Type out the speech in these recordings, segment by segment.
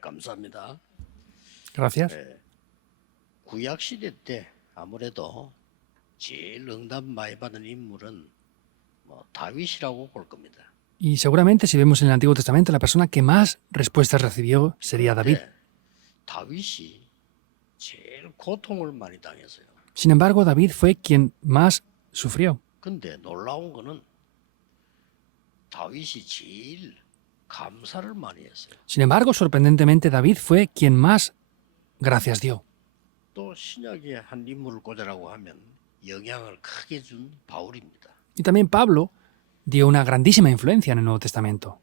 감사합니다. Gracias. 구약 시대 때 아무래도 제일 응답 많이 받은 인물은 다윗이라고 볼 겁니다. Y seguramente si vemos en el Antiguo Testamento, la persona que más respuestas recibió sería David. 그런데 다윗이 제일 고통을 많이 당했어요. Sin embargo, David fue quien más sufrió. 근데 놀라운 거는 다윗이 제일 감사를 많이 했어요. Sin embargo, sorprendentemente, David fue quien más gracias dio. 또 신약의 한 인물을 꽂으라고 하면 영향을 크게 준 바울입니다. Y también Pablo dio una grandísima influencia en el Nuevo Testamento.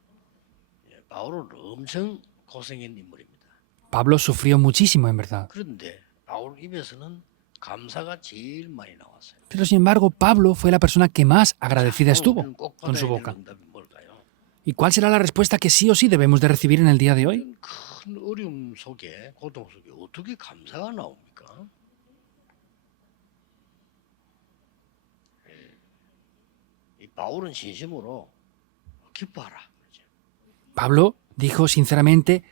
바울은 엄청 고생한 인물입니다. Pablo sufrió muchísimo, en verdad. 그런데 바울 입에서는 감사가 제일 많이 나왔어요. Pero sin embargo, Pablo fue la persona que más agradecida estuvo 오늘 꼭 con su 받아야 될 boca. 응답이 뭘까요? ¿Y cuál será la respuesta que sí o sí debemos de recibir en el día de hoy? 이런 큰 어려움 속에 고통 속에 어떻게 감사가 나옵니까? 이 바울은 진심으로 기뻐하라. 그러죠. Pablo dijo sinceramente,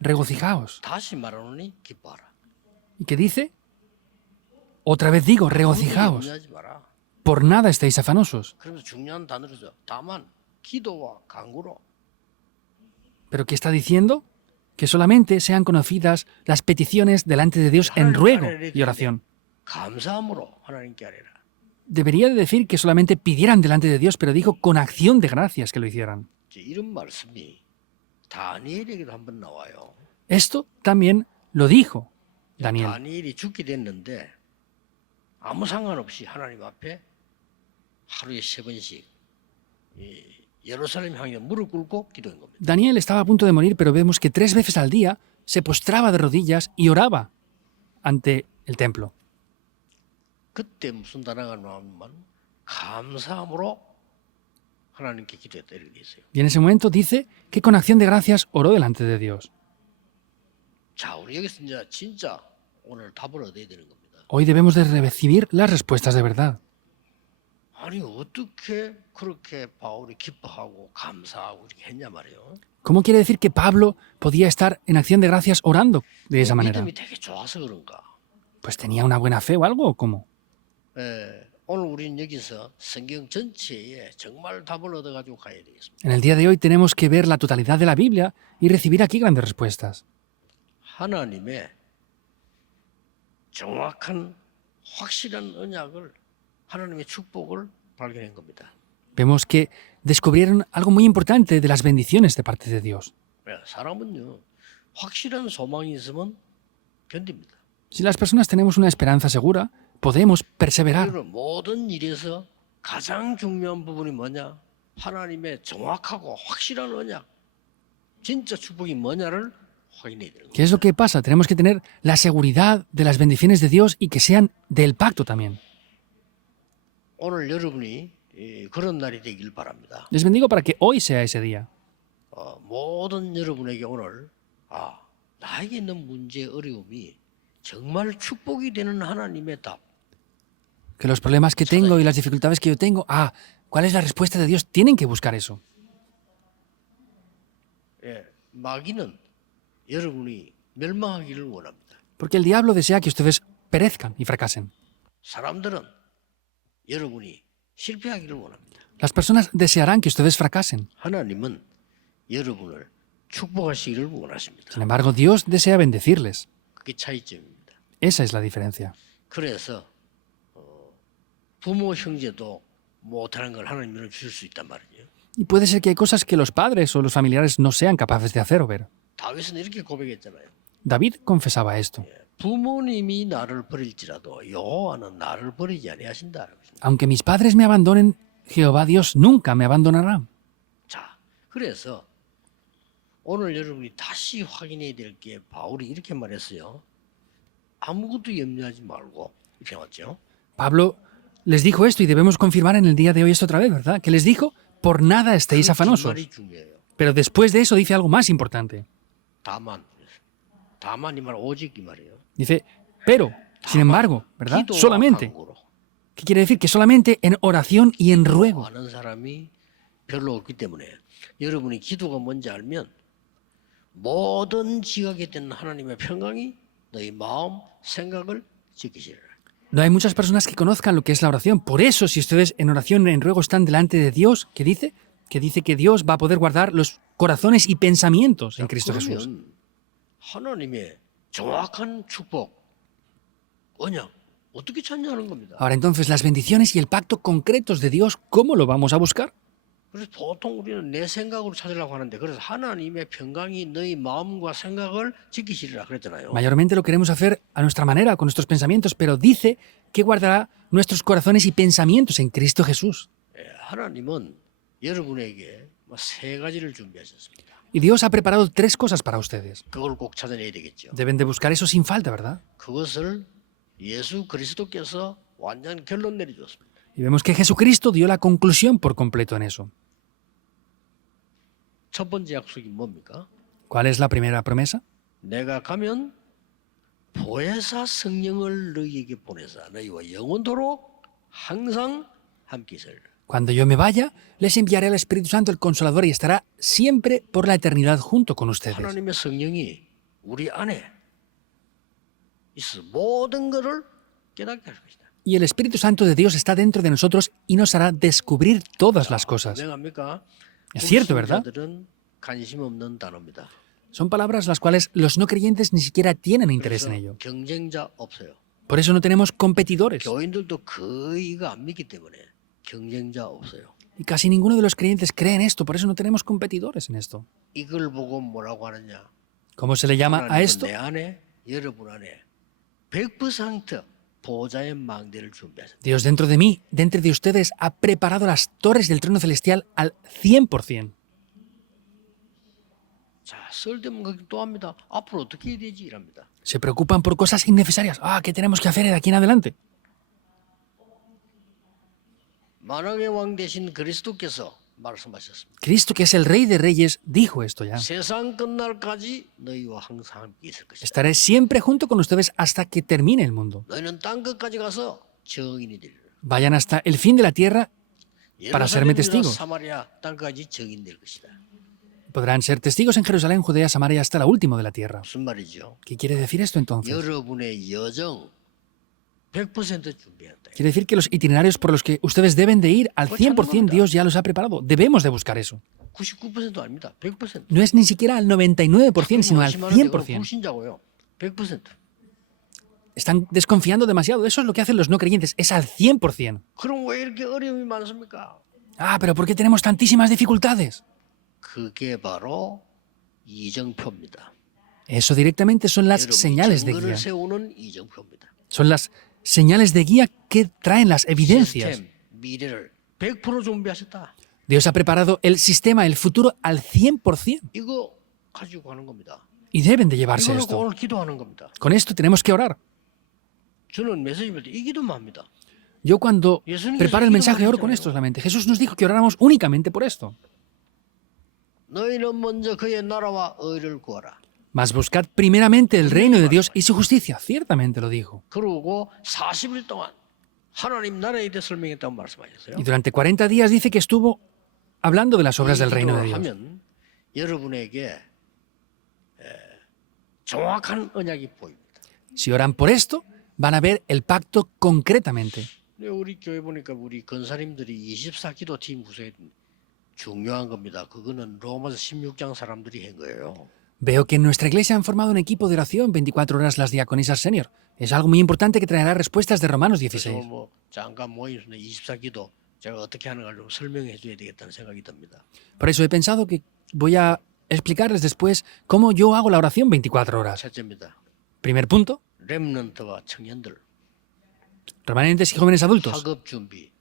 regocijaos. 다시 말하노니 기뻐하라. ¿Y qué dice? Otra vez digo, regocijaos. 염려하지 마라. Por nada estáis afanosos. 그러면서 중요한 단어로죠. 다만 기도와 간구로 ¿Pero qué está diciendo? Que solamente sean conocidas las peticiones delante de Dios en ruego y oración. 감사함으로 하나님께 아뢰라. Debería de decir que solamente pidieran delante de Dios, pero dijo con acción de gracias que lo hicieran. 이런 말씀이 다니엘에게도 한번 나와요. Esto también lo dijo Daniel. 다니엘이 죽게 됐는데 아무 상관없이 하나님 앞에 하루에 3번씩 예루살렘 향해 무릎 꿇고 기도한 겁니다. Daniel estaba a punto de morir, pero vemos que 3 veces al día se postraba de rodillas y oraba ante el templo. 그때 무슨 단어가 나오면 감사함으로 하나님께 기도했다 이렇게 돼 있어요. Y en ese momento dice que con acción de gracias oró delante de Dios. 자, 우리 여기서 이제 진짜 오늘 답을 얻어야 되는 겁니다. Hoy debemos de recibir las respuestas de verdad. 아니 어떻게 그렇게 바울이 기뻐하고 감사하고 이렇게 했냐 말이에요. ¿Cómo quiere decir que Pablo podía estar en acción de gracias orando de esa manera? 믿음이 되게 좋아서 그런가? Pues tenía una buena fe o algo, ¿o cómo? 오늘 우리는 여기서 성경 전체에 정말 답을 얻어가지고 가야 되겠습니다. En el día de hoy tenemos que ver la totalidad de la Biblia y recibir aquí grandes respuestas. 하나님의 정확한 확실한 언약을 하나님의 축복을 발견한 겁니다. Vemos que descubrieron algo muy importante de las bendiciones de parte de Dios. 사람은요 확실한 소망이 있으면 견딥니다. Si las personas tenemos una esperanza segura, podemos perseverar. 그리고 모든 일에서 가장 중요한 부분이 뭐냐? 하나님의 정확하고 확실한 언약, 진짜 축복이 뭐냐를 확인해야 되는 ¿Qué es lo que pasa? Tenemos que tener la seguridad de las bendiciones de Dios y que sean del pacto también. 오늘 여러분이 그런 날이 되길 바랍니다. Les bendigo para que hoy sea ese día. 모든 여러분에게 오늘 나에게 있는 문제 어려움이 정말 축복이 되는 하나님의 답. Que los problemas que tengo y las dificultades que yo tengo, ¿cuál es la respuesta de Dios? Tienen que buscar eso. 마귀는 여러분이 멸망하기를 원합니다. Porque el diablo desea que ustedes perezcan y fracasen. 사람들은 여러분이 실패하기를 원합니다. Las personas desearán que ustedes fracasen. 하나님은 여러분을 축복하시기를 원하십니다. Sin embargo, Dios desea bendecirles. 그게 차이점입니다. Esa es la diferencia. 그래서 부모 형제도 못하는 걸 하나님은 주실 수 있단 말이에요. Y puede ser que hay cosas que los padres o los familiares no sean capaces de hacer o ver. 다윗은 이렇게 고백했잖아요. David confesaba esto. 부모님이 나를 버릴지라도 여호와는 나를 버리지 아니하신다. Aunque mis padres me abandonen, Jehová Dios nunca me abandonará. 자, 그래서 오늘 여러분이 다시 확인해야 될 게 바울이 이렇게 말했어요. 아무것도 염려하지 말고 이렇게 맞죠? Pablo les dijo esto y debemos confirmar en el día de hoy esto otra vez, ¿verdad? Que les dijo, por nada estéis afanosos. 말이 중요해요. Pero después de eso dice algo más importante. 다만 이 말 오직 이 말이에요. Dice, pero, sin embargo, ¿verdad? 기도와 Solamente. 간구로. ¿Qué quiere decir? Que solamente en oración y en ruego. 하는 사람이 별로 없기 때문에 여러분이 기도가 뭔지 알면 모든 지각이 된 하나님의 평강이 너희 마음, 생각을 지키시리라. No hay muchas personas que conozcan lo que es la oración. Por eso, si ustedes en oración, en ruego, están delante de Dios, ¿qué dice? Que dice que Dios va a poder guardar los corazones y pensamientos en Cristo Jesús. 그러면 하나님의 정확한 축복, 언약 어떻게 찾냐는 겁니다. Ahora entonces, las bendiciones y el pacto concretos de Dios, ¿cómo lo vamos a buscar? 그래서 보통 우리는 내 생각으로 찾으려고 하는데 그래서 하나님의 평강이 너희 마음과 생각을 지키시리라 그랬잖아요. Mayormente lo queremos hacer a nuestra manera, con nuestros pensamientos, pero dice que guardará nuestros corazones y pensamientos en Cristo Jesús. 하나님은 여러분에게 세 가지를 준비하셨습니다. Y Dios ha preparado 3 cosas para ustedes. 그걸 꼭 찾아내야 되겠죠. Deben de buscar eso sin falta, ¿verdad? 그것을 예수 그리스도께서 완전 결론 내려줬습니다. Y vemos que Jesucristo dio la conclusión por completo en eso. 첫 번째 약속이 뭡니까? ¿Cuál es la primera promesa? 내가 가면 보혜사 성령을 너희에게 보내사 너희와 영원토록 항상 함께 있으리라. Cuando yo me vaya, les enviaré al Espíritu Santo, el Consolador, y estará siempre por la eternidad junto con ustedes. 하나님의 성령이 우리 안에 있어 모든 것을 깨닫게 할 것이다. Y el Espíritu Santo de Dios está dentro de nosotros y nos hará descubrir todas las cosas. 분명합니까? Es cierto, ¿verdad? 불신자들은 관심 없는 단어입니다. Son palabras las cuales los no creyentes ni siquiera tienen interés en 그래서 ello. 경쟁자 없어요. Por eso no tenemos competidores. 교인들도 거의 이거 안 믿기 때문에 경쟁자 없어요. Y casi ninguno de los creyentes cree en esto, por eso no tenemos competidores en esto. 이걸 보고 뭐라고 하느냐? ¿Cómo se le llama a 하나님은 esto? 내 안에 여러분 안에 100% 보좌의 망대를 준비하셨다. Dios dentro de mí, dentro de ustedes, ha preparado las torres del trono celestial al 100%. 자, 쓸데없는 걱정 또 합니다. 앞으로 어떻게 해야 되지? 이랍니다. Se preocupan por cosas innecesarias. ¿Qué tenemos que hacer de aquí en adelante? 만왕의 왕 되신 그리스도께서 말씀하셨습니다. Cristo, que es el Rey de Reyes, dijo esto ya. 세상 끝날까지 너희와 항상 함께 있을 것이다. Estaré siempre junto con ustedes hasta que termine el mundo. 너희는 땅 끝까지 가서 증인이 되리라. Vayan hasta el fin de la tierra para serme 예루살렘이나 testigos. 사마리아 땅까지 증인 될 것이다. Podrán ser testigos en Jerusalén, Judea, Samaria, hasta la última de la tierra. 무슨 말이죠? ¿Qué quiere decir esto entonces? 여러분의 여정 100% 준비한다. Quiere decir que los itinerarios por los que ustedes deben de ir al 100% Dios ya los ha preparado. Debemos de buscar eso. 99% 아닙니다. 100%. No es ni siquiera al 99%, sino al 100%. 불신자고요. 100%. Están desconfiando demasiado. Eso es lo que hacen los no creyentes. Es al 100%. 그럼 왜 이렇게 어려움이 많습니까? Pero ¿por qué tenemos tantísimas dificultades? 그게 바로 이정표입니다. Eso directamente son las señales de 증거를 guía. 세우는 이정표입니다. Son las señales de guía que traen las evidencias. 시스템, 미래를 100% 준비하셨다. Dios ha preparado el sistema, el futuro al 100%. 이거 가지고 가는 겁니다. Y deben de llevarse 이걸 esto. 오늘 기도하는 겁니다. Con esto tenemos que orar. 저는 메시지 볼때 이 기도만 합니다. Yo cuando 예수님께서 preparo el 이기도만 mensaje oro con 했잖아요. esto solamente. Jesús nos dijo que oráramos únicamente por esto. 너희는 먼저 그의 나라와 의를 구하라. Mas buscad primeramente el reino de Dios y su justicia. Ciertamente lo dijo. 그러고 40일 동안 하나님 나라에 대해 설명했다고 말씀하셨어요. Y durante 40 días dice que estuvo hablando de las obras del reino de Dios. 하면 여러분에게 정확한 언약이 보입니다. Si oran por esto, van a ver el pacto concretamente. 근데 우리 교회 보니까 우리 권사님들이 24기도 팀 구성이 중요한 겁니다. 그거는 로마서 16장 사람들이 한 거예요. Veo que en nuestra iglesia han formado un equipo de oración 24 horas las diaconisas senior. Es algo muy importante que traerá respuestas de Romanos 그래서 16. 뭐 잠깐 모임에서 24기도 제가 어떻게 하는가를 좀 설명해 줘야 되겠다는 생각이 듭니다. Por eso he pensado que voy a explicarles después cómo yo hago la oración 24 horas. 첫째입니다. Primer punto, 렘넌트와 청년들 remanentes y jóvenes adultos, 학업 준비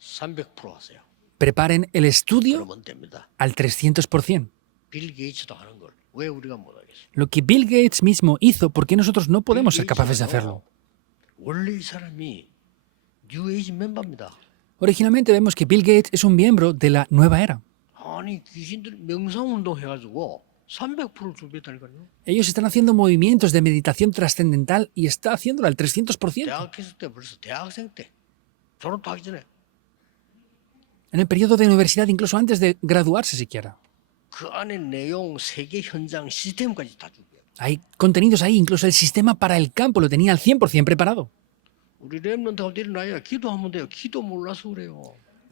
300% 하세요. preparen el estudio 그러면 됩니다. al 300%. 빌 게이츠도 하는 걸 왜 우리가 못하겠어요? Lo que Bill Gates mismo hizo, ¿por qué nosotros no podemos ser capaces de hacerlo? 원래 이 사람이 뉴에이지 멤버입니다. Originalmente vemos que Bill Gates es un miembro de la nueva era. 아니 귀신들 명상운동 해가지고 300% 준비했다니까요. Ellos están haciendo movimientos de meditación trascendental y está haciéndolo al 300%. 대학 했을 때 벌써 대학생 때 졸업도 하기 전에 En el periodo de universidad, incluso antes de graduarse siquiera. 그 안에 내용, 세계 현장, 시스템까지 다 준비해요. Hay contenidos ahí, incluso el sistema para el campo lo tenía al 100% preparado. 우리 렘넌트가 일어나야 기도하면 돼요. 기도 몰라서 그래요.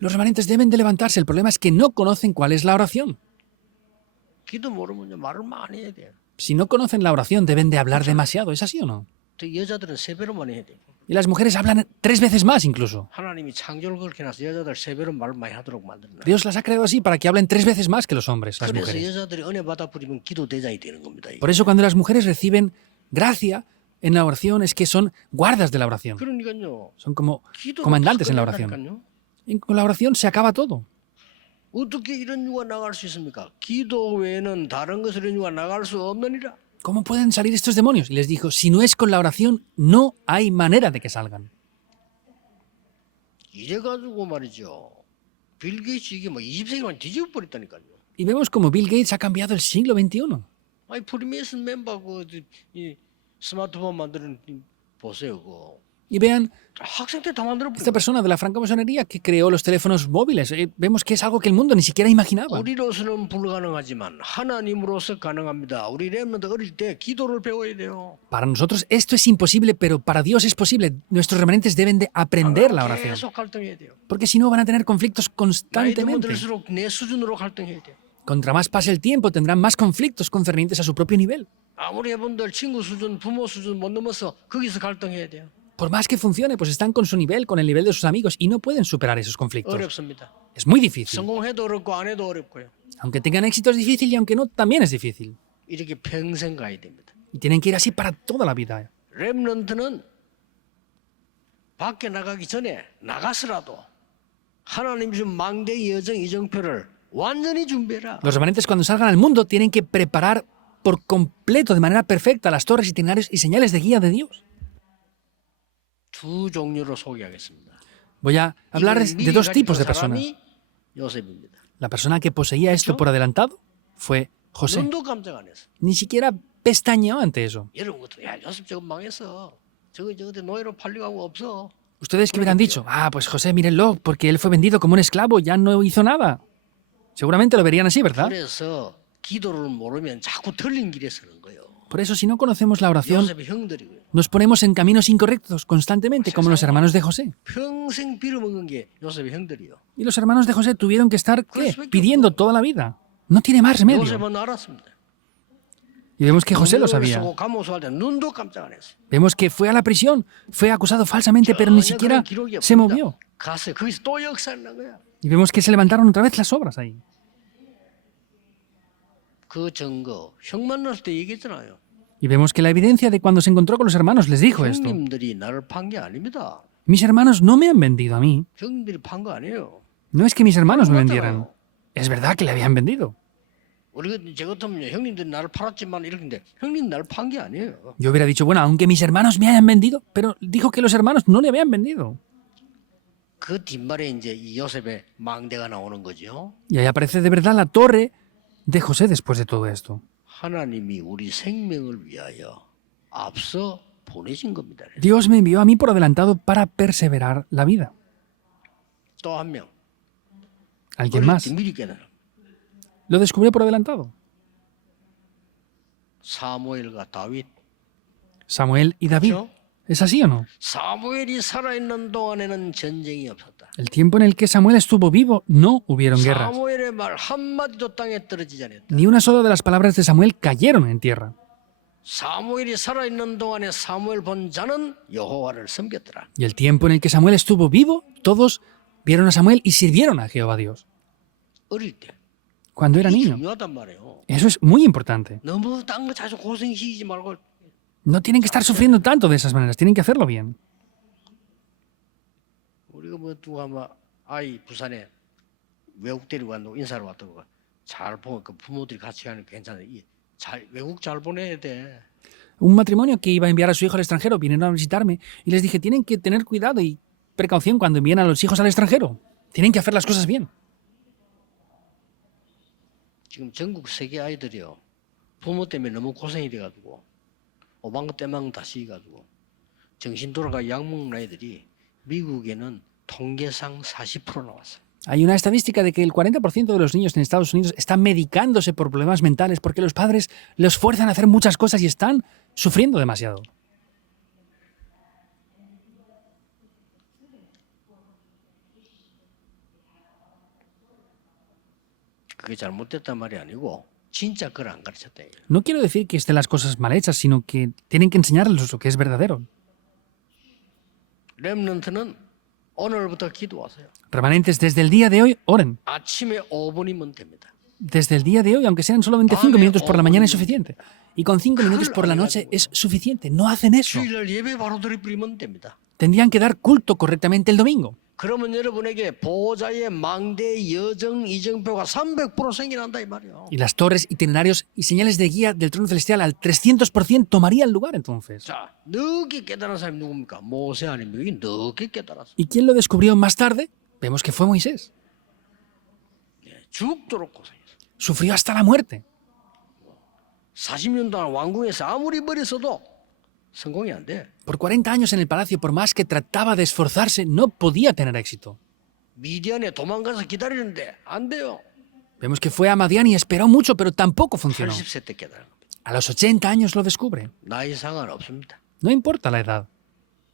Los remanentes deben de levantarse. El problema es que no conocen cuál es la oración. 기도 모르면 말을 많이 해야 돼요. Si no conocen la oración, deben de hablar demasiado. ¿Es así o no? 또 여자들은 3배로 많이 해야 돼요. Y las mujeres hablan 3 veces más incluso. 하나님이 창조를 그렇게 해놔서 여자들 3배로 말을 많이 하도록 만들어놔요. Dios las ha creado así para que hablen 3 veces más que los hombres, las 그래서 mujeres. 여자들이 은혜 받아 부리면 기도 대장이 되는 겁니다. Por eso cuando las mujeres reciben gracia en la oración es que son guardas de la oración. 그러니까요. Son como 기도로 comandantes 다 en la oración. 끝난다니까요. Y con la oración se acaba todo. 어떻게 이런 유가 나갈 수 있습니까? 기도 외에는 다른 것으로 유가 나갈 수 없느니라. ¿Cómo pueden salir estos demonios? Y les dijo, si no es con la oración, no hay manera de que salgan. 이래가지고 말이죠. 빌 게이츠 이게 뭐 20세기만 뒤집어 버렸다니까요. Y vemos como Bill Gates ha cambiado el siglo XXI. 아니 프리메이슨 멤버 이 스마트폰 만드는 보세요. Y vean, 학생 때 다 만들어 esta 버렸어요. persona de la francmasonería que creó los teléfonos móviles, vemos que es algo que el mundo ni siquiera imaginaba. 우리로서는 불가능하지만 하나님으로서 가능합니다. 우리 렘넌트 어릴 때 기도를 배워야 돼요. Para nosotros esto es imposible, pero para Dios es posible. Nuestros remanentes deben de aprender la oración. 계속 갈등해야 돼요. Porque si no van a tener conflictos 나이 들면 constantemente. 들수록 내 수준으로 갈등해야 돼요. Contra más pase el tiempo, tendrán más conflictos concernientes a su propio nivel. 아무리 해본들 친구 수준, 부모 수준 못 넘어서 거기서 갈등해야 돼요. Por más que funcione, pues están con su nivel, con el nivel de sus amigos y no pueden superar esos conflictos. 어렵습니다. Es muy difícil. 성공해도 어렵고 안 해도 어렵고요. Aunque tengan éxito es difícil y aunque no, también es difícil. 이렇게 평생 가야 됩니다. Y tienen que ir así para toda la vida. 렘넌트는 밖에 나가기 전에 나가서라도 하나님 준 망대의 여정 이정표를 완전히 준비해라. Los remanentes cuando salgan al mundo tienen que preparar por completo, de manera perfecta, las torres, itinerarios y señales de guía de Dios. 두 종류로 소개하겠습니다. Voy a hablarles de dos tipos de personas. 사람이 요셉입니다. La persona que poseía esto por adelantado fue José. 눈도 깜짝 안 했어. Ni siquiera pestañeó ante eso. 여러분 것도 야 요셉 저거 망했어. 저거 노예로 팔려가고 없어. Ustedes que hubieran dicho, ah, pues José, mírenlo, porque él fue vendido como un esclavo, ya no hizo nada. Seguramente lo verían así, ¿verdad? 그래서 기도를 모르면 자꾸 틀린 길에 서는 거예요. Por eso, si no conocemos la oración, 요셉의 형들이고요. nos ponemos en caminos incorrectos constantemente, como los hermanos de José. 평생 빌어먹은 게 요셉의 형들이요. Y los hermanos de José tuvieron que estar, ¿qué? Pidiendo toda la vida. No tiene más remedio. 요셉은 알았습니다. Y vemos que José lo 눈을 sabía. 쓰고 감옥수할 때 눈도 깜짝 안 했어요. Vemos que fue a la prisión, fue acusado falsamente, pero ni 전혀 siquiera 그런 기록이 se 없습니다. movió. 갔어요. 거기서 또 역사를 난 거야. Y vemos que se levantaron otra vez las obras ahí. 그 증거 형 만났을 때 얘기했잖아요. Y vemos que la evidencia de cuando se encontró con los hermanos les dijo esto. 형님들이 나를 판 게 아닙니다. Mis hermanos no me han vendido a mí. 형님들이 판 거 아니에요. No es que mis hermanos me 맞잖아요. vendieran. Es verdad que le habían vendido. 우리가 제 같으면 형님들이 나를 팔았지만 이렇게 형님 나를 판 게 아니에요. Yo hubiera dicho, bueno, aunque mis hermanos me hayan vendido, pero dijo que los hermanos no le habían vendido. 그 뒷말에 이제 이 요셉의 망대가 나오는 거죠. Y ahí aparece de verdad la torre de José después de todo esto. 하나님이 우리 생명을 위하여 앞서 보내신 겁니다. Dios me envió a mí por adelantado para perseverar la vida. 또 한 명. Alguien 어릴 más. 때 미리 깨달아. Lo descubrió por adelantado. 사무엘과 다윗. Samuel y David. 그렇죠? ¿Es así o no? 사무엘이 살아있는 동안에는 전쟁이 없었다. El tiempo en el que Samuel estuvo vivo no hubieron guerras. 사무엘의 말 한마디도 땅에 떨어지지 않았다. Ni una sola de las palabras de Samuel cayeron en tierra. 사무엘이 살아있는 동안에 사무엘 본 자는 여호와를 섬겼더라. Y el tiempo en el que Samuel estuvo vivo, todos vieron a Samuel y sirvieron a Jehová Dios. 어릴 때. Cuando era 이게 niño. 중요하단 말이에요. Eso es muy importante. 너무 딴 거 자주 고생 시키지 말고 No tienen que estar sufriendo tanto de esas maneras, tienen que hacerlo bien. 우리가 뭐 누가 막 아이 부산에 외국 데리고 간다고 인사를 왔다고 잘 보면 그 부모들이 같이 가는 게 괜찮아요. 잘 외국 잘 보내야 돼. Un matrimonio que iba a enviar a su hijo al extranjero vinieron a visitarme y les dije, tienen que tener cuidado y precaución cuando envíen a los hijos al extranjero. Tienen que hacer las cosas bien. 지금 전국 세계 아이들이요. 부모 때문에 너무 고생이 돼가지고 오방때망 다시 가지고 정신 돌아가 약 먹는 아이들이 미국에는 통계상 40% 나왔어요. Hay una estadística de que el 40% de los niños en Estados Unidos están medicándose por problemas mentales porque los padres los fuerzan a hacer muchas cosas y están sufriendo demasiado. 그게 잘못됐단 말이 아니고 진짜 그걸 안 가르쳤다. 이거예요. No quiero decir que estén las cosas mal hechas, sino que tienen que enseñarles lo que es verdadero. 렘넌트는 오늘부터 기도하세요. Remanentes, desde el día de hoy, oren. 아침에 5분이면 됩니다. Desde el día de hoy, aunque sean solamente 5 minutos por la mañana, es suficiente. Y con 5 minutos por la noche es suficiente. No hacen eso. 주일날 예배 바로 드리면 됩니다. Tendrían que dar culto correctamente el domingo. 그러면 여러분에게 보호자의 망대 여정 이정표가 300% 생겨난다 이 말이에요. Y las torres, itinerarios y señales de guía del trono celestial al 300% tomarían lugar entonces. 자, 늦게 깨달은 사람이 누굽니까? 모세 아닙니까? 이게 늦게 깨달았어. ¿Y quién lo descubrió más tarde? Vemos que fue Moisés. 죽도록 고생했어. Sufrió hasta la muerte. 40년 동안 왕궁에서 아무리 머리 써도 성공이 안 돼. Por 40 años en el palacio, por más que trataba de esforzarse, no podía tener éxito. 미디안에 도망가서 기다리는데 안 돼요. Vemos que fue a Madián y esperó mucho, pero tampoco funcionó. 80세 때 깨달은 겁니다. A los 80 años lo descubre. 나이 상관없습니다. No importa la edad.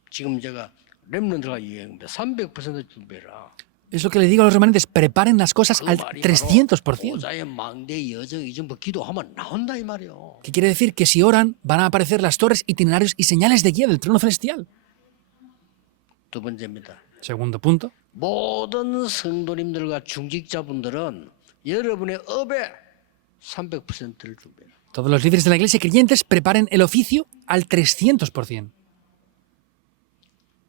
지금 제가 렘넌트가 얘기했는데 300% 준비해라. Es lo que le digo a los remanentes, preparen las cosas al 300%. 보호자의 망대 여정 이정표 기도하면 나온다 이 말이요. ¿Qué quiere decir? Que si oran, van a aparecer las torres, itinerarios y señales de guía del trono celestial. 두 번째입니다. Segundo punto. 모든 성도님들과 중직자분들은 여러분의 업에 300%를 준비해라. Todos los líderes de la iglesia creyentes preparen el oficio al 300%.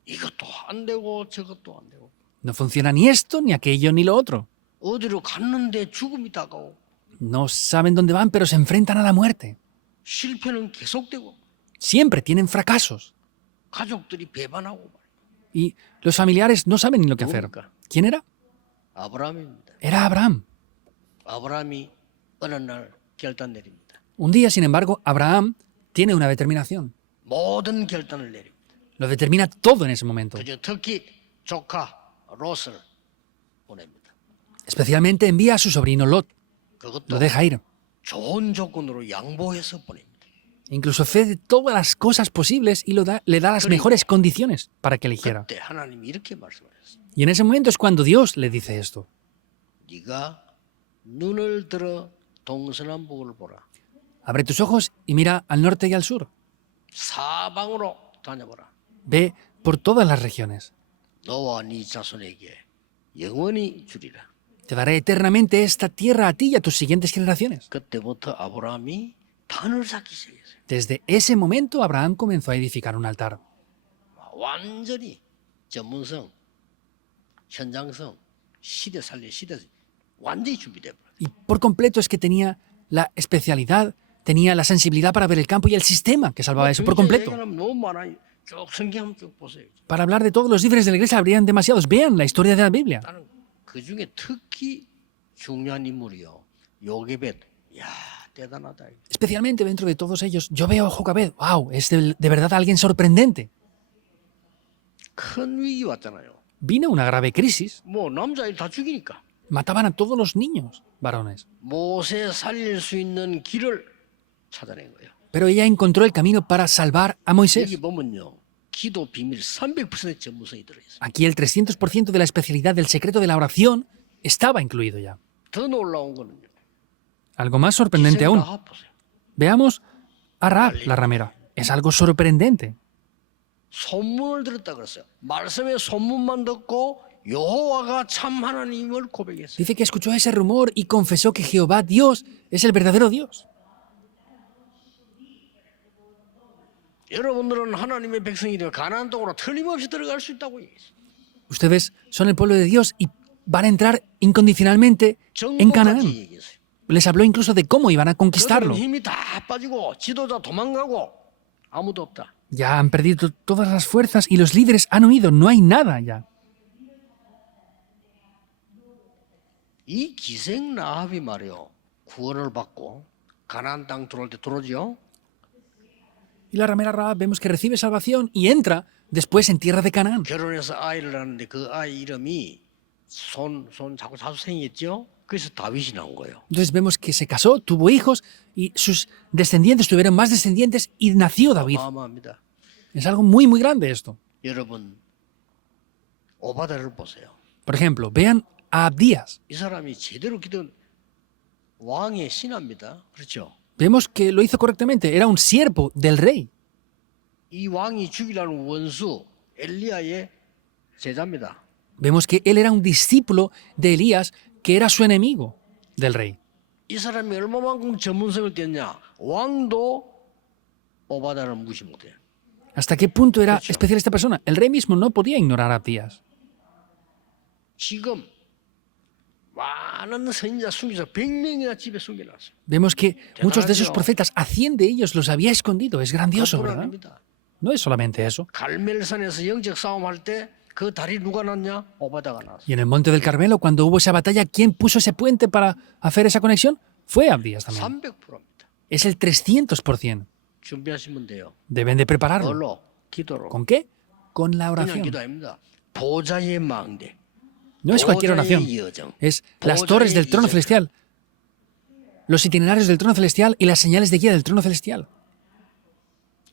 이것도 안 되고 저것도 안 되고. No funciona ni esto, ni aquello, ni lo otro. 어디로 갔는데 죽음이 다가오고 No saben dónde van, pero se enfrentan a la muerte. 실패는 계속되고 Siempre tienen fracasos. 가족들이 배반하고 말이야. Y los familiares no saben ni lo que hacer. 누굽니까? ¿Quién era? 아브라함입니다. Era Abraham. 아브라함이 어느 날 결단 내립니다. Un día, sin embargo, Abraham tiene una determinación. 모든 결단을 내립니다. Lo determina todo en ese momento. 그중 특히 조카 롯을 보냅니다. Especialmente envía a su sobrino Lot. Lo 그것도 deja ir. 좋은 조건으로 양보해서 보냅니다. Incluso cede todas las cosas posibles y le da las mejores condiciones para que eligiera. 그때 하나님이 이렇게 말씀하셨어요. Y en ese momento es cuando Dios le dice esto. 네가 눈을 들어 동서남북을 보라. Abre tus ojos y mira al norte y al sur. 사방으로 다녀보라. Ve por todas las regiones. 너와 네 자손에게 영원히 주리라. Te daré eternamente esta tierra a ti y a tus siguientes generaciones. 그때부터 아브라함이 단을 쌓기 시작했어요. Desde ese momento Abraham comenzó a edificar un altar. 완전히 전문성, 현장성, 시대 살릴 시대 완전히 준비돼 버렸어요. Y por completo es que tenía la especialidad, tenía la sensibilidad para ver el campo y el sistema que salvaba eso por completo. 얘기하면 너무 많아요. 쭉 성경 쭉 보세요. Para hablar de todos los líderes de la iglesia habrían demasiados. Vean la historia de la Biblia. 나는 그 중에 특히 중요한 인물이요. 요게벳. 야 대단하다. Especialmente dentro de todos ellos, yo veo a Jocabed. ¡Wow! Es de verdad alguien sorprendente. 큰 위기 왔잖아요. Vino una grave crisis. 뭐 남자애들 다 죽이니까. Mataban a todos los niños varones. 모세 살릴 수 있는 길을 찾아낸 거예요. Pero ella encontró el camino para salvar a 여기 Moisés. 보면요. 기도 비밀 300% 전문성이 들어있어요. Aquí el 300% de la especialidad del secreto de la oración estaba incluido ya. 더 놀라운 거는요. Algo más sorprendente aún. 라합 보세요. Veamos a Rahab, la ramera. Es algo sorprendente. 소문을 들었다 그랬어요. 말씀의 소문만 듣고 여호와가 참 하나님을 고백했어요. Dice que escuchó ese rumor y confesó que Jehová, Dios, es el verdadero Dios. 여러분들은 하나님의 백성이 되어 가나안 땅으로 틀림없이 들어갈 수 있다고 얘기했어요. Ustedes son el pueblo de Dios y van a entrar incondicionalmente en 정복까지 Canaán. 얘기했어요. Les habló incluso de cómo iban a conquistarlo. 그들은 힘이 다 빠지고 지도자 도망가고 아무도 없다. Ya han perdido todas las fuerzas y los líderes han huido. No hay nada ya. 이 기생 라합이 말이요. 구원을 받고 가나안 땅 들어올 때 들어오죠. Y la ramera Rahab vemos que recibe salvación y entra después en tierra de Canaán. 결혼해서 아이를 낳는데 그 아이 이름이 손 자꾸 자수생했죠. 그래서 다윗이 나온 거예요. Entonces vemos que se casó, tuvo hijos y sus descendientes tuvieron más descendientes y nació David. 어마어마합니다. Es algo muy, muy grande esto. 여러분 오바다를 보세요. Por ejemplo, vean a Abdías. 이 사람이 제대로 기도한 왕의 신하입니다. 그렇죠? Vemos que lo hizo correctamente. Era un siervo del rey. 이 왕이 죽이라는 원수 엘리야의 제자입니다. Vemos que él era un discípulo de Elías, que era su enemigo del rey. 이 사람이 얼마만큼 전문성을 띄었냐? 왕도 오바다를 무시 못해요. ¿Hasta qué punto era Hecho. especial esta persona? El rey mismo no podía ignorar a Abdías. 지금 많은 선지자 숨겨서 100명이나 집에 숨겨놨어요. Vemos que muchos de esos 대단하죠. profetas, a 100 de ellos los había escondido. Es grandioso, 그뿐 ¿verdad? 아닙니다. No es solamente eso. 갈멜산에서 영적 싸움할 때 그 다리 누가 났냐? 오바다가 났어. Y en el monte del Carmelo, cuando hubo esa batalla, ¿quién puso ese puente para hacer esa conexión? Fue Abdías también. 300%입니다. Es el 300%. 준비하시면 돼요. Deben de prepararlo. 뭘로? 기도로. ¿Con qué? Con la 그냥 oración. 기도 아닙니다. 보좌의 망대. No es cualquier oración. 보좌의 여정. Es las torres del trono celestial, los itinerarios del trono celestial y las señales de guía del trono celestial.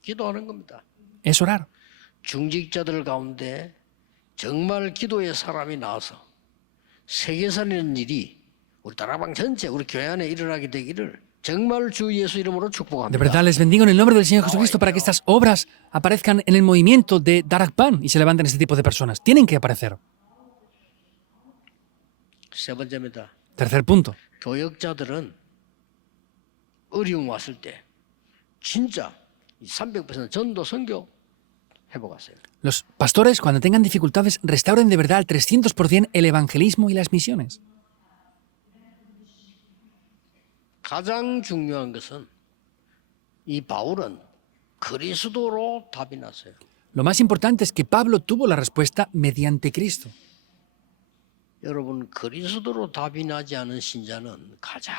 기도하는 겁니다. Es orar. 중직자들 가운데 정말 기도의 사람이 나와서 세계사는 일이 우리 다락방 전체 우리 교회 안에 일어나게 되기를 정말 주 예수 이름으로 De 축복합니다. verdad les bendigo en el nombre del Señor Jesucristo para que estas obras aparezcan en el movimiento de Darakpan y se levanten este tipo de personas. Tienen que aparecer. 세 번째입니다. Tercer punto. 교역자들은 어려움 왔을 때 진짜 300% 전도 선교 해보았어요. Los pastores, cuando tengan dificultades, restauren de verdad al 300% el evangelismo y las misiones. 가장 중요한 것은 이 바울은 그리스도로 답이 났어요. Lo más importante es que Pablo tuvo la respuesta mediante Cristo. 여러분 그리스도로 답이 나지 않은 신자는 가장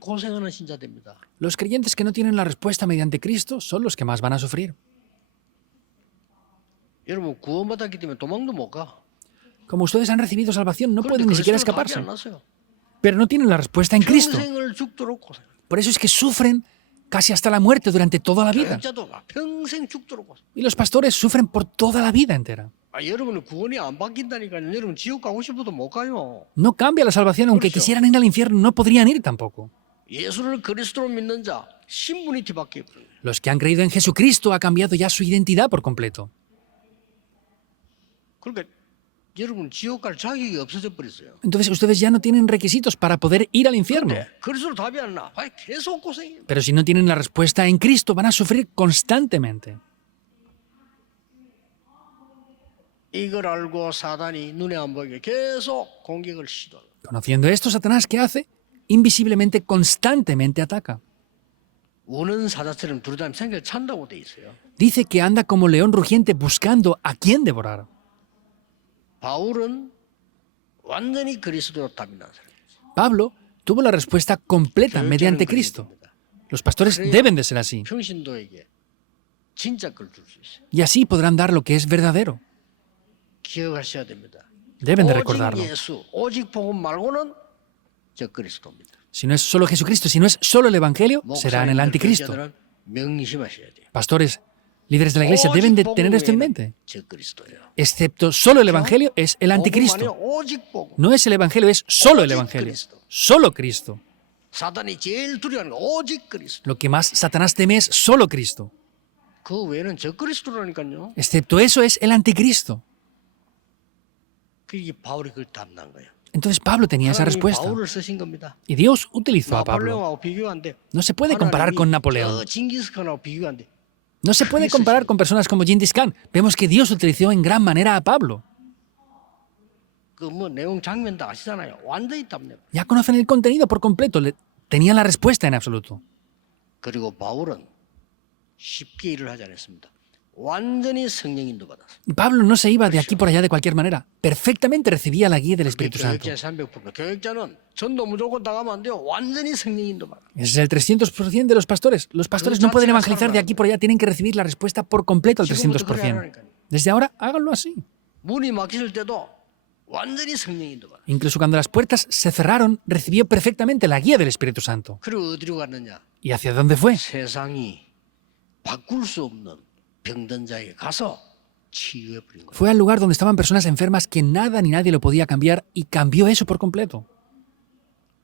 고생하는 신자됩니다. Los creyentes que no tienen la respuesta mediante Cristo son los que más van a sufrir. 여러분 구원받았기 때문에 도망도 못 가. Como ustedes han recibido salvación, no 그런데 pueden ni siquiera 그리스도로 답이 escaparse. 안 났어요. Pero no tienen la respuesta en Cristo. 평생을 죽도록 고생. Por eso es que sufren casi hasta la muerte durante toda la vida. 교역자도 막 평생 죽도록 고생. Y los pastores sufren por toda la vida entera. 여러분은 구원이 안 바뀐다니까요. 여러분 지옥 가고 싶어도 못 가요. No cambia la salvación, aunque Por eso. quisieran ir al infierno, no podrían ir tampoco. 예수를 그리스도로 믿는 자 신분이 뒤바뀌어요. Los que han creído en Jesucristo ha cambiado ya su identidad por completo. 그러니까 여러분 지옥 갈 자격이 없어져 버렸어요. Entonces ustedes ya no tienen requisitos para poder ir al infierno. 근데 그리스도로 답이 안 나. 계속 고생해요. Pero si no tienen la respuesta en Cristo, van a sufrir constantemente. 이걸 알고 사단이 눈에 안 보이게 계속 공격을 시도해요. Conociendo esto, Satanás, ¿qué hace? Invisiblemente, constantemente ataca. 우는 사자처럼 두루다니며 생각을 찬다고 돼 있어요. Dice que anda como león rugiente buscando a quién devorar. 바울은 완전히 그리스도로 답이 난 사람이에요. Pablo tuvo la respuesta completa mediante 교육자는 Cristo. 그래야 됩니다. Los pastores deben de ser así. 평신도에게 진짜 걸 줄 수 있어요. Y así podrán dar lo que es verdadero. 기억하셔야 됩니다. Deben de 오직 recordarlo. 예수, 오직 복음 말고는 저 그리스도입니다. Si no es solo Jesucristo, si no es solo el Evangelio, serán el anticristo. 목사님들, 명심하셔야 돼요. Pastores, líderes de la iglesia, deben de tener esto en mente. 저 그리스도예요. Excepto solo el Evangelio, es el 복음 아니요, anticristo. 오직 복음. No es el Evangelio, es solo el Evangelio. Solo Cristo. 사단이 제일 두려워하는 거 오직 그리스도. Lo que más Satanás teme es solo Cristo. 그 외에는 저 그리스도라니까요. Excepto eso es el anticristo. 그게 바울이 그걸 담는 거예요. Entonces Pablo tenía esa 하나님이 respuesta. 바울을 쓰신 겁니다. Y Dios utilizó a Pablo. 나폴레옹하고 비교가 안 돼. No se puede comparar con Napoleón. 저 징기스칸하고 비교가 안 돼. No se puede comparar con personas como Genghis Khan. Vemos que Dios utilizó en gran manera a Pablo. 그 뭐 내용 장면 다 아시잖아요. 완전히 답네. Ya conocen el contenido por completo. Tenían la respuesta en absoluto. 그리고 바울은 쉽게 일을 하지 않았습니다. 완전히 성령 인도 받았어. Y Pablo no se iba de aquí por allá de cualquier manera. Perfectamente recibía la guía del Espíritu Santo. 교역자 300%. 교역자는 전도 무조건 나가면 안 돼요. 완전히 성령 인도 받아. Ese es el 300% de los pastores. Los pastores no pueden evangelizar de aquí por allá. Tienen que recibir la respuesta por completo al 300%. Desde ahora, háganlo así. 문이 막힐 때도 완전히 성령 인도받아. Incluso cuando las puertas se cerraron, recibió perfectamente la guía del Espíritu Santo. 그리고 어디로 갔느냐? ¿Y hacia dónde fue? 세상이 바꿀 수 없는 병든 자에게 가서 치유해 버린 거예요. Fue al lugar donde estaban personas enfermas que nada ni nadie lo podía cambiar y cambió eso por completo.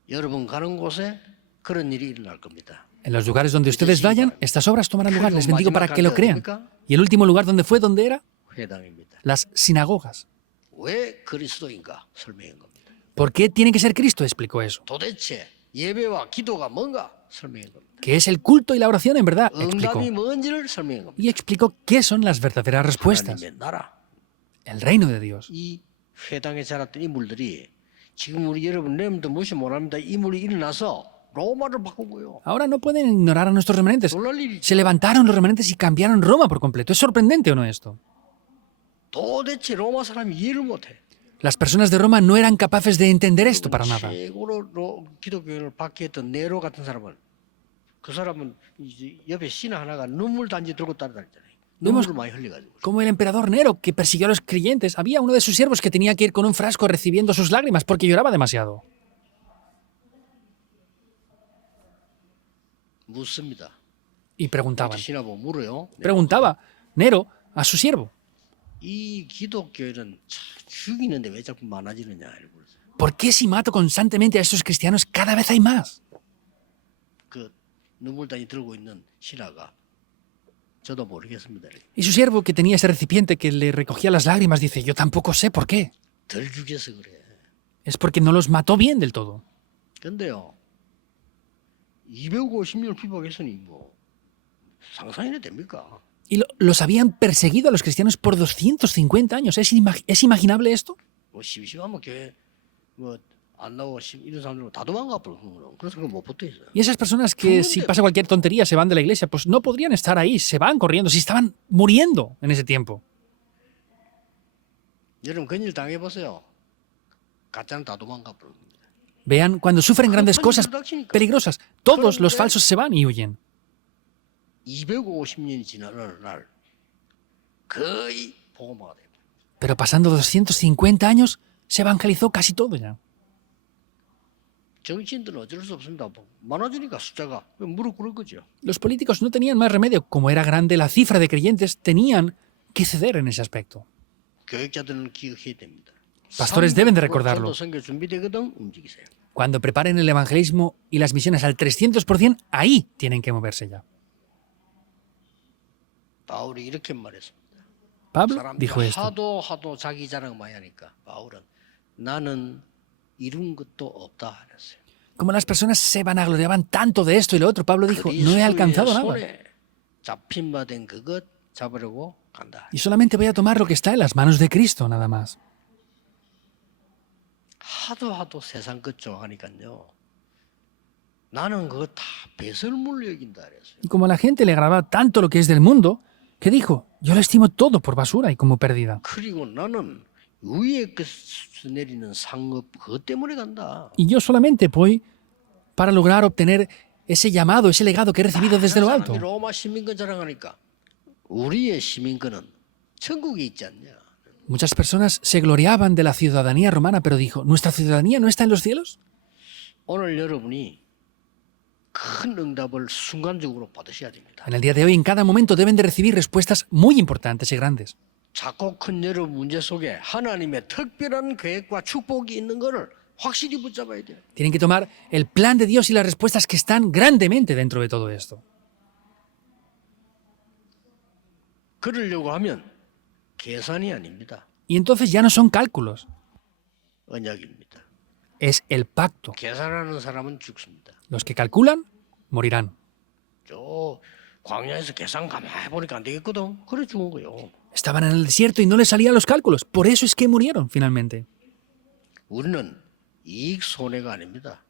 여러분 가는 곳에 그런 일이 일어날 겁니다. En los lugares donde ustedes vayan, estas obras tomarán lugar. Les bendigo para que lo crean. ¿Y el último lugar donde fue? ¿Dónde era? 회당입니다. Las sinagogas. 왜 그리스도인가 설명한 겁니다. ¿Por qué tiene que ser Cristo? Explicó eso. 도대체 예배와 기도가 뭔가 설명한 겁니다. ¿Qué es el culto y la oración en verdad? Explicó. 응답이 뭔지를 설명한 겁니다. Y explicó qué son las verdaderas respuestas. 하나님의 나라. El reino de Dios. 이 회당에 자랐던 인물들이 지금 우리 여러분 렘도 무시 못합니다. 인물이 일어나서 로마를 바꾼 거예요. Ahora no pueden ignorar a nuestros remanentes. 놀랄 일이죠. Se levantaron los remanentes y cambiaron Roma por completo. ¿Es sorprendente o no esto? 도대체 로마 사람이 이해를 못해. Las personas de Roma no eran capaces de entender esto para nada. 최고로 기독교를 박해했던 네로 같은 사람은 그 사람은 이제 옆에 신하 하나가 눈물 단지 들고 따라다녔잖아요. 눈물을 많이 흘려가지고. Como el emperador Nero, que persiguió a los creyentes, había uno de sus siervos que tenía que ir con un frasco recibiendo sus lágrimas porque lloraba demasiado. 묻습니다. Y preguntaban. 신하 보고 물어요. Preguntaba Nero a su siervo, 이 기독교는 죽이는데 왜 자꾸 많아지느냐 이러고 그랬어요. ¿por qué si mato constantemente a estos cristianos cada vez hay más? 그 눈물 단지 들고 있는 신하가 저도 모르겠습니다. Y su siervo, que tenía ese recipiente que le recogía las lágrimas, dice, yo tampoco sé por qué. 덜 죽여서 그래. Es porque no los mató bien del todo. 근데요. 250년 피박했으니 뭐 상상이나 됩니까? Y los habían perseguido a los cristianos por 250 años. ¿Es imaginable esto? 뭐 심심하면 교회 뭐안 나오고 이런 사람들은 다 도망가 버려. 그래서 그걸 못 붙어 있어요. Y esas personas que si pasa cualquier tontería se van de la iglesia, pues no podrían estar ahí, se van corriendo, si estaban muriendo en ese tiempo. 여러분 그일 당해 보세요. 가짜는 다 도망가 버려. Vean, cuando sufren grandes cosas peligrosas, todos los falsos se van y huyen. 250년이 지나는 날 거의 복음화가 돼요. Pero pasando 250 años, se evangelizó casi todo ya. 정치인들은 어쩔 수 없습니다. 많아지니까 숫자가 무릎 꿇을 거죠. Los políticos no tenían más remedio. Como era grande la cifra de creyentes, tenían que ceder en ese aspecto. 교육자들은 기억해야 됩니다. Pastores deben de recordarlo. 선교 준비되거든 움직이세요. Cuando preparen el evangelismo y las misiones al 300%, ahí tienen que moverse ya. 바울이 이렇게 말했습니다. Pablo dijo esto. 하도 자기 자랑 많이 하니까 바울은 나는 이룬 것도 없다 그랬어요. Como las personas se vanagloriaban tanto de esto y lo otro, Pablo dijo, no he alcanzado nada. 손에 잡힌 바 된 그것 잡으려고 간다. Y solamente voy a tomar lo que está en las manos de Cristo, nada más. 하도 세상 것 좋아하니까요. 나는 그거 다 배설물로 여긴다 그랬어요. Y como a la gente le agradaba tanto lo que es del mundo, ¿qué dijo? Yo lo estimo todo por basura y como pérdida. 그리고 나는 위에 그 내리는 상업 그것 때문에 간다. Y yo solamente voy para lograr obtener ese llamado, ese legado que he recibido desde lo alto. 사람이 로마 시민권 자랑하니까 우리의 시민권은 천국에 있지 않냐. Muchas personas se gloriaban de la ciudadanía romana, pero dijo, ¿nuestra ciudadanía no está en los cielos? 오늘 여러분이 큰 응답을 순간적으로 받으셔야 됩니다. En el día de hoy, en cada momento, deben de recibir respuestas muy importantes y grandes. 작고 큰 여러분 문제 속에 하나님의 특별한 계획과 축복이 있는 것을 확실히 붙잡아야 돼요. Tienen que tomar el plan de Dios y las respuestas que están grandemente dentro de todo esto. 그러려고 하면 계산이 아닙니다. Y entonces ya no son cálculos, 언약입니다. es el pacto. 계산하는 사람은 죽습니다. Los que calculan, morirán. 저 광야에서 계산 가만히 보니까 안 되겠거든. 그래 죽은 거요. Estaban en el desierto y no les salían los cálculos. Por eso es que murieron finalmente. 우리는 이익 손해가 아닙니다.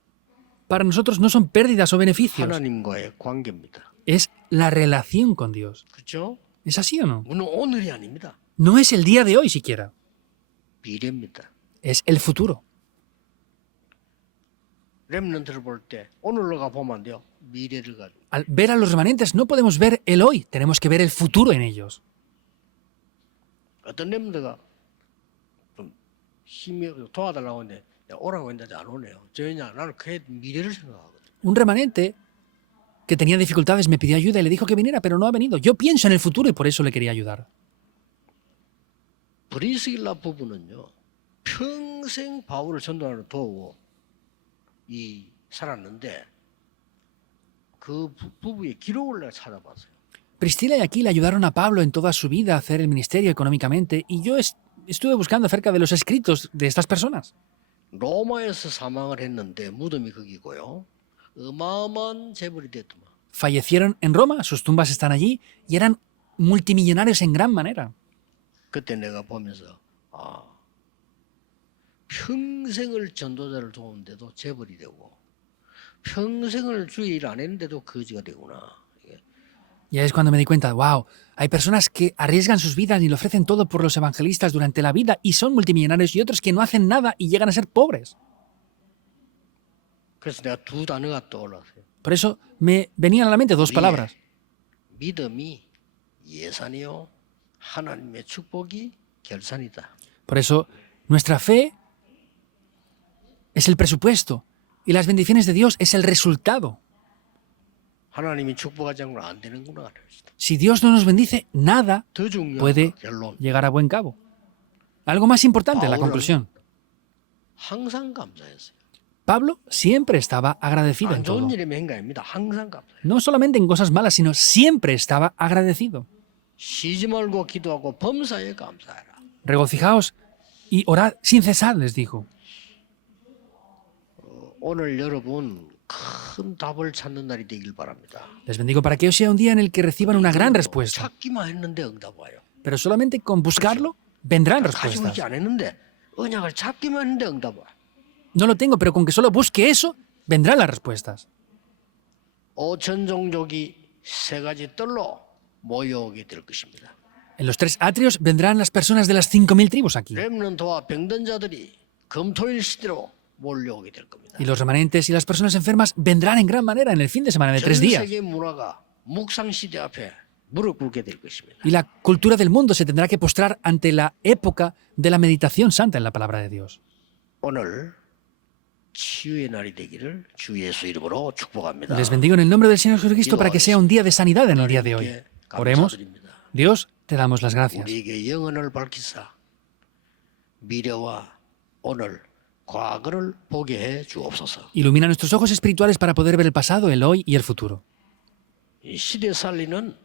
Para nosotros no son pérdidas o beneficios. 하나님과의 관계입니다. Es la relación con Dios. 그렇죠? ¿Es así o no? 오늘이 아닙니다. No es el día de hoy siquiera. 미래입니다. Es el futuro. 렘넌트를 볼 때 오늘로 가 보면 안 돼요. 미래를 가지고. Al ver a los remanentes no podemos ver el hoy, tenemos que ver el futuro en ellos. 어떤 렘넌트가 좀 힘이 도와달라고 하는데 내가 오라고 했는데 안 오네요. 왜냐 나는 그의 미래를 생각하거든. Un remanente que tenía dificultades me pidió ayuda y le dijo que viniera, pero no ha venido. Yo pienso en el futuro y por eso le quería ayudar. 브리스길라 부부는요 평생 바울을 전도하는 도우고 살았는데 그 부부의 기록을 내가 찾아봤어요. Priscila y Aquila ayudaron a Pablo en toda su vida a hacer el ministerio económicamente y yo estuve buscando acerca de los escritos de estas personas. 로마에서 사망을 했는데 무덤이 거기고요. 어마어마한 재벌이 됐더만. Fallecieron en Roma, sus tumbas están allí y eran multimillonarios en gran manera. 그때 내가 보면서 평생을 전도자를 도우는데도 재벌이 되고 평생을 주의 일 안 했는데도 거지가 되구나. Y ahí es cuando me di cuenta, wow, hay personas que arriesgan sus vidas y lo ofrecen todo por los evangelistas durante la vida y son multimillonarios y otros que no hacen nada y llegan a ser pobres. 그래서 내가 두 단어가 떠올랐어요. Por eso me venían a la mente dos palabras. 믿음이 예산이요 하나님의 축복이 결산이다. Por eso nuestra fe es el presupuesto y las bendiciones de Dios es el resultado. 하나님이 축복하지 않고는 안 되는구나. Si Dios no nos bendice, nada 더 중요한 puede 결론. llegar a buen cabo. Algo más importante, la conclusión. 항상 감사했어요. Pablo siempre estaba agradecido en 안 좋은 todo. 일이면 행가입니다. 항상 감사해요. No solamente en cosas malas, sino siempre estaba agradecido. 쉬지 말고 기도하고 범사에 감사해라. Regocijaos y orad sin cesar, les dijo. 오늘 여러분 큰 답을 찾는 날이 되길 바랍니다. Les bendigo para que hoy sea un día en el que reciban una gran respuesta. 찾기만 했는데 응답 와요. Pero solamente con buscarlo vendrán 가지고 respuestas. 있지 않았는데 언약을 찾기만 했는데 응답 와요. No lo tengo, pero con que solo busque eso, vendrán las respuestas. 5천 종족이 세 가지 뜰로 모여오게 될 것입니다. En los tres atrios vendrán las personas de las 5.000 tribus aquí. 렘넌트와 병든 자들이 금토일 시대로 몰려오게 될 겁니다. Y los remanentes y las personas enfermas vendrán en gran manera en el fin de semana de 3 전 días. 세계 문화가 묵상 시대 앞에 무릎 꿇게 될 것입니다. Y la cultura del mundo se tendrá que postrar ante la época de la meditación santa en la palabra de Dios. 오늘 치유의 날이 되기를 주 예수 이름으로 축복합니다. Les bendigo en el nombre del Señor Jesucristo para que sea un día de sanidad en el día de hoy. Oremos. 감사드립니다. Dios, te damos las gracias. 우리에게 영혼을 밝히사 미래와 오늘 과거를 보게 해 주옵소서. Ilumina nuestros ojos espirituales para poder ver el pasado, el hoy y el futuro. 이 시대 살리는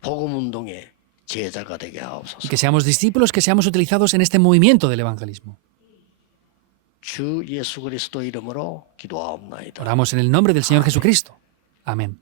복음 운동의 제자가 되게 Y 하옵소서. que seamos discípulos, que seamos utilizados en este movimiento del evangelismo. 주 예수 그리스도 이름으로 기도하옵나이다. Oramos en el nombre del Señor Jesucristo. Amén.